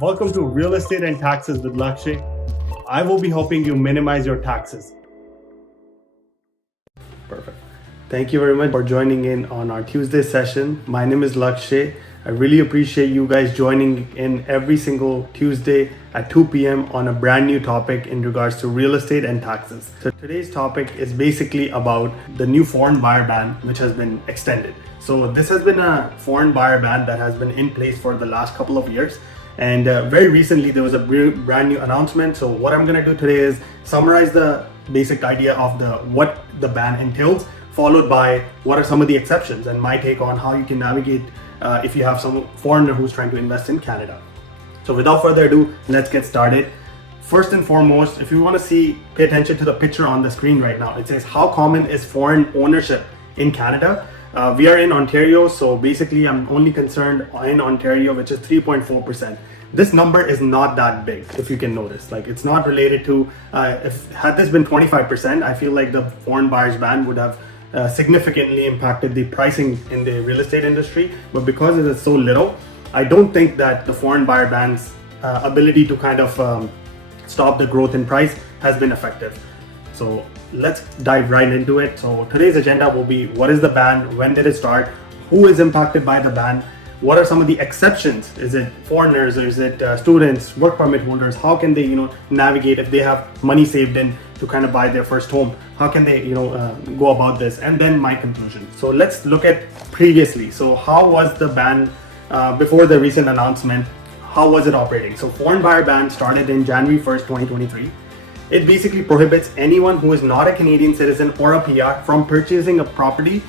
Welcome to Real Estate and Taxes with Lakshay. I will be helping you minimize your taxes. Perfect. Thank you very much for joining in on our Tuesday session. My name is Lakshay. I really appreciate you guys joining in every single Tuesday at 2 p.m. on a brand new topic in regards to real estate and taxes. So today's topic is basically about the new foreign buyer ban, which has been extended. So this has been a foreign buyer ban that has been in place for the last couple of years. And very recently, there was a brand new announcement. So what I'm gonna do today is summarize the basic idea of what the ban entails, followed by what are some of the exceptions and my take on how you can navigate if you have some foreigner who's trying to invest in Canada. So without further ado, let's get started. First and foremost, if you want to pay attention to the picture on the screen right now. It says, how common is foreign ownership in Canada? We are in Ontario, so basically I'm only concerned in Ontario, which is 3.4%. This number is not that big, if you can notice. Like, it's not related to, had this been 25%, I feel like the foreign buyers ban would have significantly impacted the pricing in the real estate industry. But because it is so little, I don't think that the foreign buyer ban's ability to kind of stop the growth in price has been effective. So let's dive right into it. So today's agenda will be, what is the ban? When did it start? Who is impacted by the ban? What are some of the exceptions? Is it foreigners or is it students, work permit holders? How can they, navigate if they have money saved in to kind of buy their first home? How can they, go about this? And then my conclusion. So let's look at previously. So how was the ban before the recent announcement? How was it operating? So foreign buyer ban started in January 1st, 2023. It basically prohibits anyone who is not a Canadian citizen or a PR from purchasing a property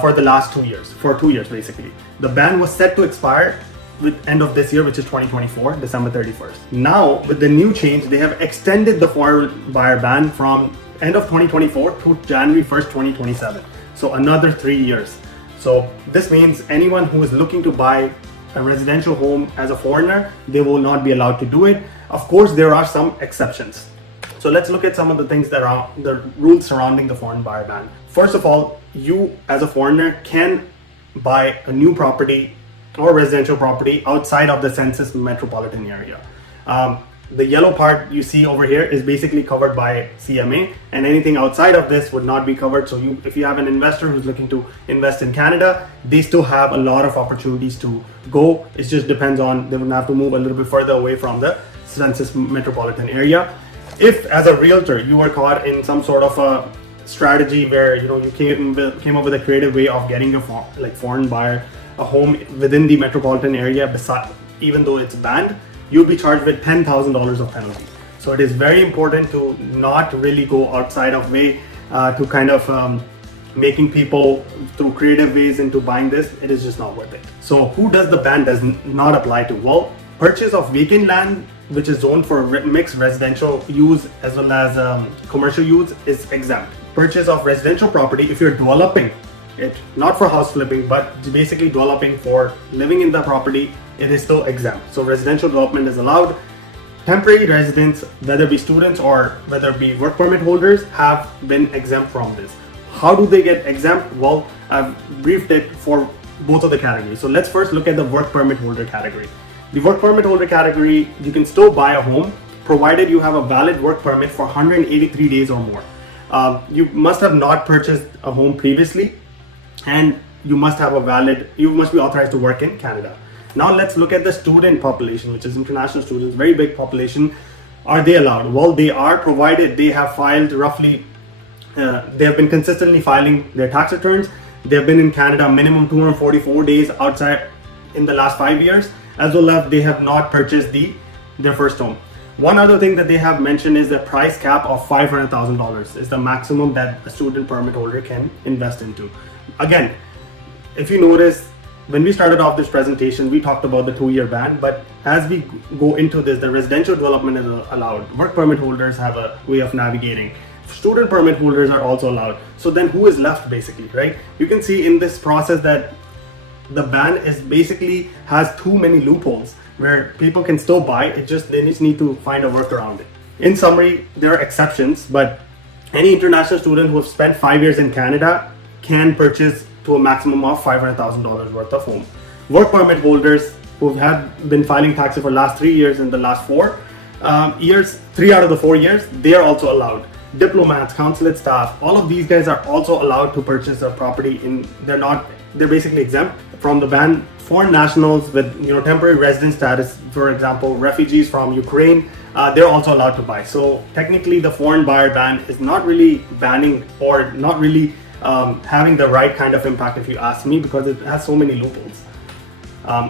for the last 2 years, for 2 years basically. The ban was set to expire with end of this year, which is 2024, December 31st. Now, with the new change, they have extended the foreign buyer ban from end of 2024 to January 1st, 2027. So another 3 years. So this means anyone who is looking to buy a residential home as a foreigner, they will not be allowed to do it. Of course, there are some exceptions. So let's look at some of the things that are the rules surrounding the foreign buyer ban. First of all, you as a foreigner can buy a new property or residential property outside of the census metropolitan area. The yellow part you see over here is basically covered by CMA, and anything outside of this would not be covered. So if you have an investor who's looking to invest in Canada, they still have a lot of opportunities to go. It just depends on, they would have to move a little bit further away from the census metropolitan area. If as a realtor you were caught in some sort of a strategy where you came up with a creative way of getting a foreign buyer a home within the metropolitan area, even though it's banned, you'll be charged with $10,000 of penalty. So it is very important to not really go outside of way to kind of making people through creative ways into buying this. It is just not worth it. So who does the ban does not apply to? Well, purchase of vacant land which is zoned for mixed residential use as well as commercial use is exempt. Purchase of residential property, if you're developing it, not for house flipping, but basically developing for living in the property, it is still exempt. So residential development is allowed. Temporary residents, whether it be students or whether it be work permit holders, have been exempt from this. How do they get exempt? Well, I've briefed it for both of the categories. So let's first look at the work permit holder category. The work permit holder category, you can still buy a home provided you have a valid work permit for 183 days or more. You must have not purchased a home previously, and you must be authorized to work in Canada. Now let's look at the student population, which is international students, very big population. Are they allowed? Well, they are, provided they have filed roughly, they have been consistently filing their tax returns. They have been in Canada minimum 244 days outside in the last 5 years, as well as they have not purchased their first home. One other thing that they have mentioned is the price cap of $500,000 is the maximum that a student permit holder can invest into. Again, if you notice, when we started off this presentation, we talked about the 2-year ban, but as we go into this, the residential development is allowed. Work permit holders have a way of navigating. Student permit holders are also allowed. So then who is left basically, right? You can see in this process that the ban is basically has too many loopholes where people can still buy. They just need to find a workaround it. In summary, there are exceptions, but any international student who has spent 5 years in Canada can purchase to a maximum of $500,000 worth of home. Work permit holders who have been filing taxes for last 3 years and the last 4 years, 3 out of the 4 years, they are also allowed. Diplomats, consulate staff, all of these guys are also allowed to purchase a property. They're basically exempt from the ban. Foreign nationals with temporary resident status, for example, refugees from Ukraine, they're also allowed to buy. So technically, the foreign buyer ban is not really banning or not really having the right kind of impact, if you ask me, because it has so many loopholes.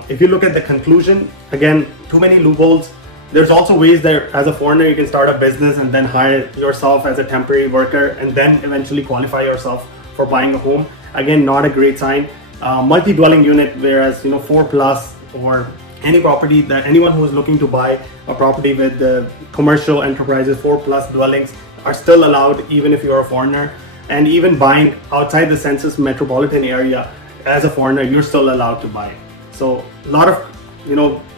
If you look at the conclusion, again, too many loopholes. There's also ways that as a foreigner you can start a business and then hire yourself as a temporary worker and then eventually qualify yourself for buying a home. Again, not a great sign. Multi-dwelling unit, whereas 4+ or any property that anyone who is looking to buy a property with commercial enterprises, 4+ dwellings are still allowed even if you're a foreigner. And even buying outside the census metropolitan area as a foreigner, you're still allowed to buy. So a lot of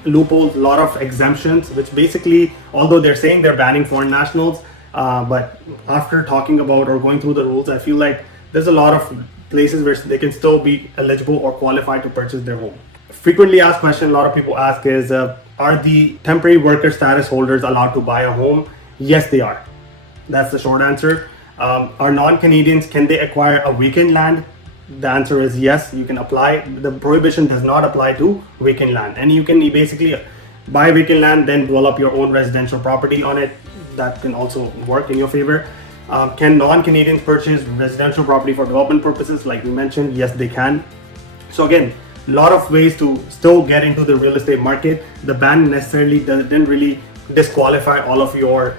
loopholes, a lot of exemptions, which basically, although they're saying they're banning foreign nationals, but after talking about or going through the rules, I feel like there's a lot of places where they can still be eligible or qualified to purchase their home. Frequently asked question a lot of people ask is, are the temporary worker status holders allowed to buy a home? Yes, they are. That's the short answer. Are non-Canadians, can they acquire a vacant land? The answer is yes, you can apply. The prohibition does not apply to vacant land. And you can basically buy vacant land, then develop your own residential property on it. That can also work in your favor. Can non-Canadians purchase residential property for development purposes? Like we mentioned, yes, they can. So again, a lot of ways to still get into the real estate market. The ban necessarily didn't really disqualify all of your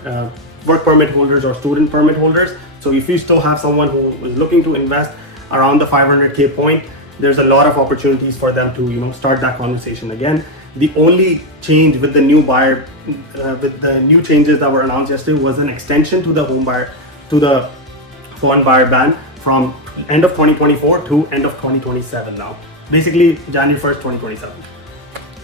work permit holders or student permit holders. So if you still have someone who is looking to invest around the 500K point, there's a lot of opportunities for them to start that conversation again. The only change with the new buyer, with the new changes that were announced yesterday, was an extension to the foreign buyer ban from end of 2024 to end of 2027 now. Basically January 1st, 2027,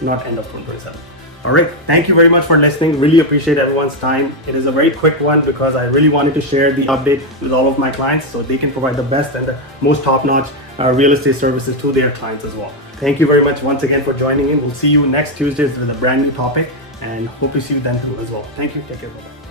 not end of 2027. All right, thank you very much for listening. Really appreciate everyone's time. It is a very quick one because I really wanted to share the update with all of my clients so they can provide the best and the most top-notch real estate services to their clients as well. Thank you very much once again for joining in. We'll see you next Tuesday with a brand new topic and hope to see you then too as well. Thank you. Take care. Bye-bye.